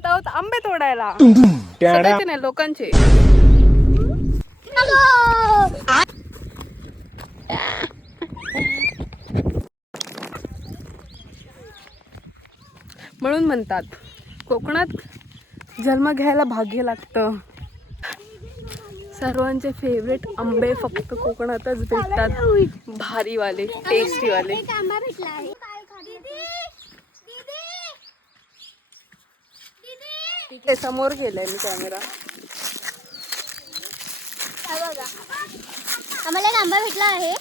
जात आहोत आंबे तोडायला. सगळ्याचे नाही, लोकांचे. म्हणून म्हणतात कोकणात जन्म घ्यायला भाग्य लागतं. सर्वांचे फेवरेट आंबे फक्त कोकणातच भेटतात. भारीवाले, टेस्टीवाले. ठीक आहे, समोर गेलाय मी कॅमेरा. आम्हाला एक आंबा भेटला आहे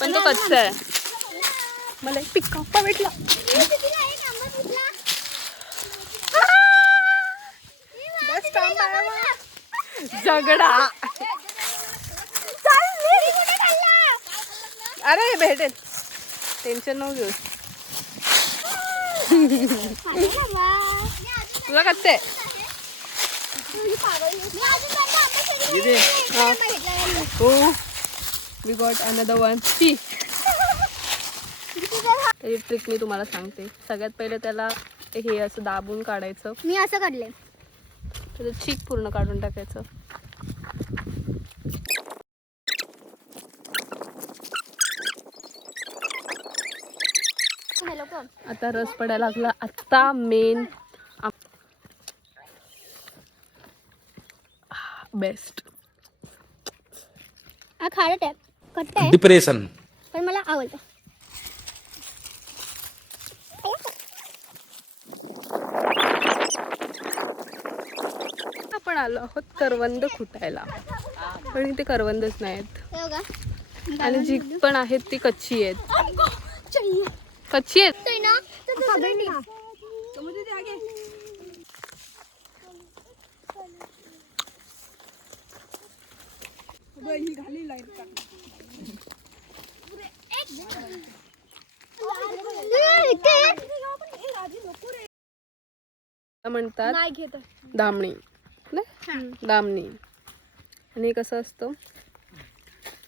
पण तो कच्चा आहे. मला एक पिक आंबा भेटला. बेस्ट आंबा आहे. झगडा. अरे भेटेल, टेन्शन नको घेऊ. तुला कच्चा आहे. We got another one. See त्याची ट्रिक मी तुम्हाला सांगते. सगळ्यात पहिले त्याला हे असं दाबून काढायचं. मी असं काढले. त्याचं चीक पूर्ण काढून टाकायचं. आता रस पडायला लागला. आता मेन बेस्ट. हा खारट आहे, कट्ट आहे, डिप्रेशन. पण मला आवडतं. आपण आलो आहोत करवंद खुटायला, पण इथे करवंदच नाहीत. आणि जी पण आहेत ती कच्ची आहेत. कच्ची आहेत. म्हणतात दामणी ना, दामणी. आणि कसं असतं,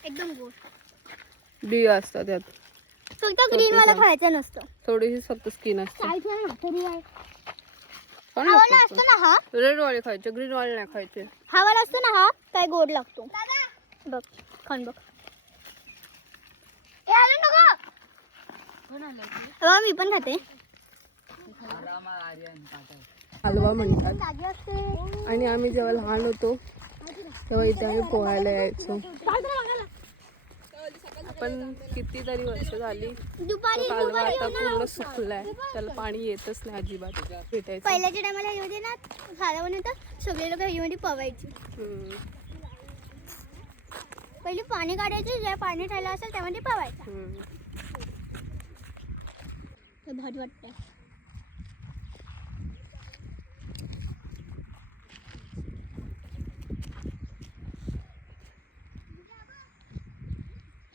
एकदम गोड. बी असतात त्यात. फक्त ग्रीन वाला खायचं नसतं, थोडीशी फक्त स्किन असते. असतो ना हा, रेड वाले खायचे, ग्रीन वाले नाही खायचे. हा वाला असतो ना, हा काय गोड लागतो. बघ खाऊन बघ. मी पण खाते. हलवा म्हणतात. आणि आम्ही जेव्हा लहान होतो तेव्हा इथे आम्ही पोहायला यायचो. पण कितीतरी वर्ष झाली कालवा आता पूर्ण सुकलाय. त्याला पाणी येतच नाही अजिबात. भेटायचं पहिल्याच्या टायमाला हे होते ना, खायला बनवतं सगळे लोक ह्यामध्ये पवायची. पहिले पाणी काढायचे, जे पाणी ठेवलं असेल त्यामध्ये पवायचं. भारी वाटतं.